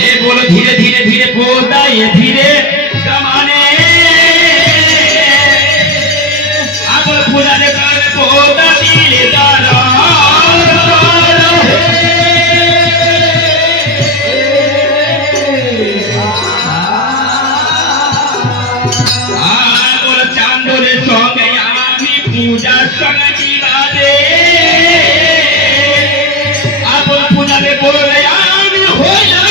बोलो धीरे धीरे धीरे पोता ये धीरे कमाने आप पूजा ने कर पोता दिलदार बोलो चांदोरे सो गया मी पूजा संग की बाते आप पूजा ने बोलो यामी हो जाए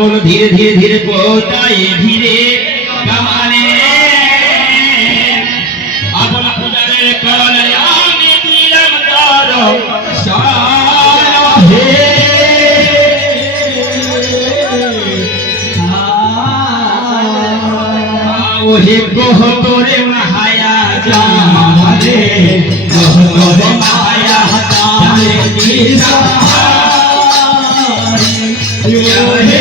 बोलो धीरे धीरे धीरे पोता ये धीरे कमाने आप पूजा ने कर यामी दिलदार सारा है ओहे कोह तोरे महाया जाने कोह तोरे माया जाने निसा हे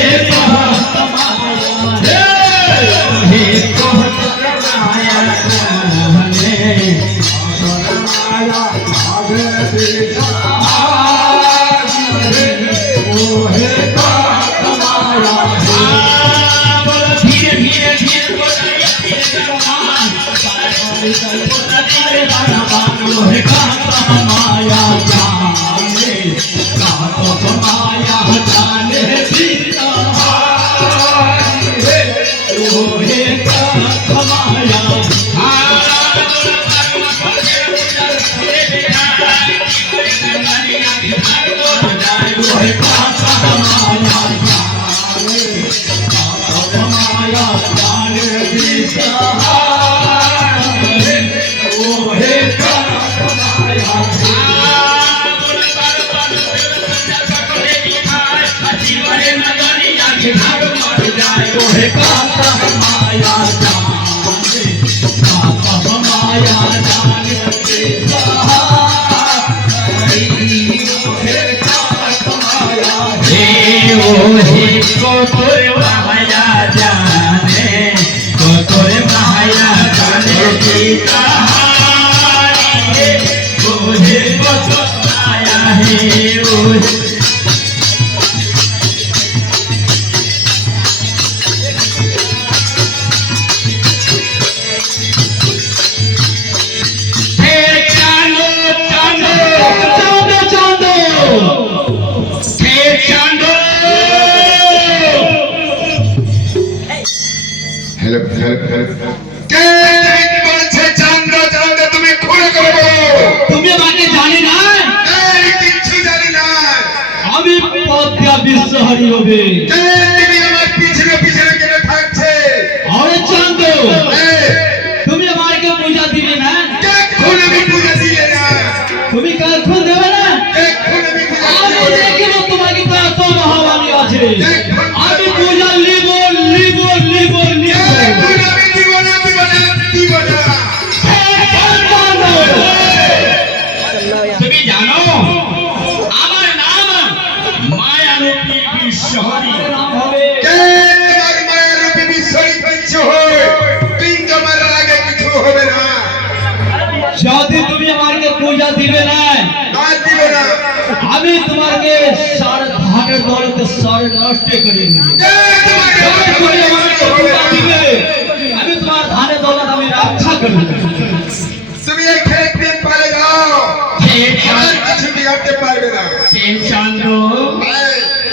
বিশ্বহারি হবে। তুমি আমার পিছনে পিছনে কেন থাকছে? আরে চাঁদ, তুমি আমাকে পূজা দিবে না? এখন আমি পূজা দিলে না। তুমি কখন দেবে না? এখন আমি পূজা আমি দেখব তোমাকে কত মহাবাণী আছে। আমি পূজা লিব লিব লিব লিব। এখন আমি দিব না দিব না দিব না। তুমি জানো আমার নাম মায়ারূপী বিশ্বহরি। নাম হবে তোমার মায়ের রূপে বিশ্বই কিছু হয়, কিন্তু আমার আগে কিছু হবে না। যদি তুমি আমাকে পূজা দিবে না, আর দিব না। আমি তোমাকে সার ধানের দলতে সার নষ্ট করে দেব। তোমার যদি তুমি আমাকে পূজা দিবে, আমি তোমার ধানের দলত আমি রক্ষা করব। তুমি এখানে প্রেম পালে যাও, আর কিছু বিগাড়তে পারবে না। হে চাঁদ,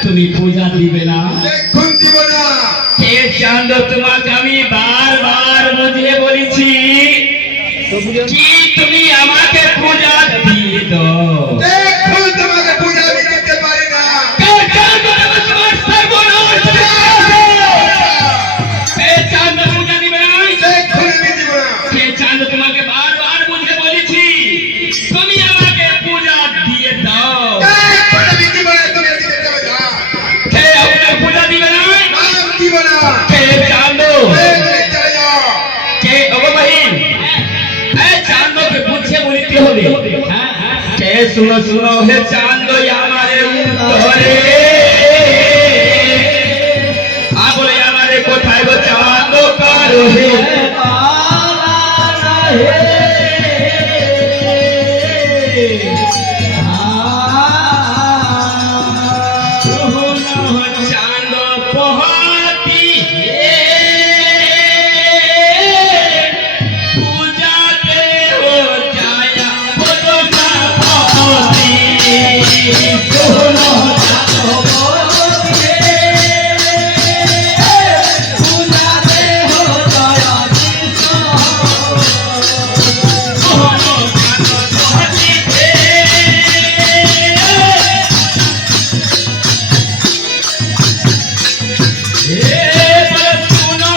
তুমি পূজা দিবে না? এখন দিব না। হে চাঁদ, তোমাকে আমি বারবার বুঝিয়ে বলেছি কি তুমি আমাকে পূজা দিয়ে দাও। এখন তোমাকে পূজা আমি দিতে পারি না। তোমার সর্বনাশ করে দিয়েছে। হে চাঁদ, পূজা দিবে না? এখন আমি দিব না। হে চাঁদ, তোমাকে বারবার বুঝিয়ে বলেছি তুমি আমাকে পূজা দিয়ে দাও। এখন আমি দিব না, তুমি দিতে চলে যাও। হে আমাকে পূজা দিবে না? নাম দিব না। হে চাঁদ, চলে যাও। কে অবহিন এই চাঁদকে বুঝিয়ে বলতে হবে। কে শুনো শুনো হে চাঁদ আমারে উত্তরে বলে আমারে কোথায় গো চাঁদ কারো হে চাঁদ পহাতি পূজা দেও যায়া বলো না পহাতি শোনো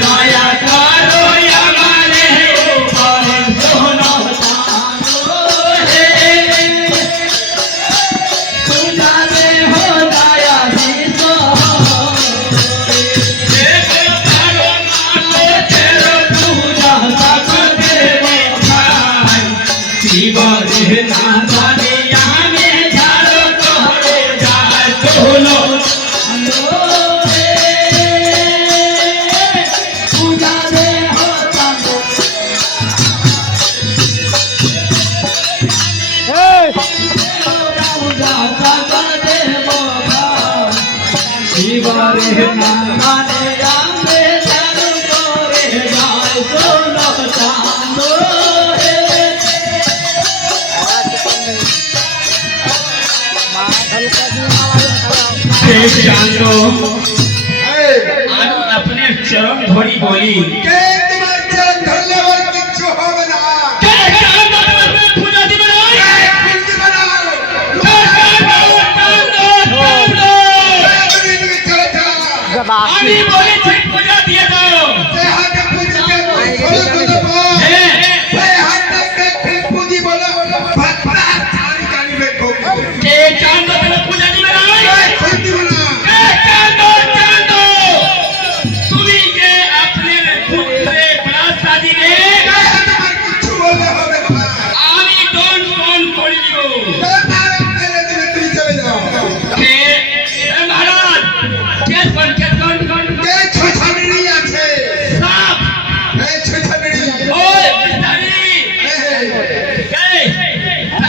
দয়া করো আমারে উপরে শোনো পূজা দে হো দয়া দিছো করো মাতে তেরো পূজা সকলে ভাই শিবরে না জানে আমি ঝাড়ো করে যায় শোনো শিবরে নামে রামে চারু করে যায় সোনো চাঁদ হে চাঁদ আমি আপনার চরণ ধরি বলি কে তোমার চরণ ধরলে আর কিছু হবে না। কে চাঁদ আপনার পূজা দিবে না? এখন দিব না। তুমি তুমি চলে যাও। আমি বলেছি পূজা দিয়ে দাও। সে হাতে পুঁজি দিয়ে ছোড়ো ছোড়ো বল। হ্যাঁ সে হাতে পেটে পুঁজি বলো ভাতটা ছাড়ি গানি বেকো। কে চাঁদ আপনার পূজা দিবে না? এখন দিব না। কে চাঁদ চাঁদ তুমি যে আপনার পুত্রে প্রাসা দিবে কে তোমার কিছু বললে হবে না। আমি দন দন করি দিব। কে তার ফেলে দিবে তুমি চলে যাও। কে মহারাজ কে কোন কে ছছানি আছে। সাপ এই ছছানি। ওই বিস্তারি কে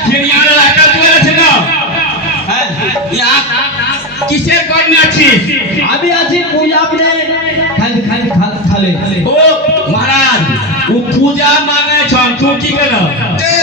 খেনিয়ার লাগা তুই আছে না? হ্যাঁ কিসের কর্মে আছিস? আমি আছি পূজা আপনি খালি খালি খালে ও মহারাজ ও পূজা মানে ছন তুই কি কেন যে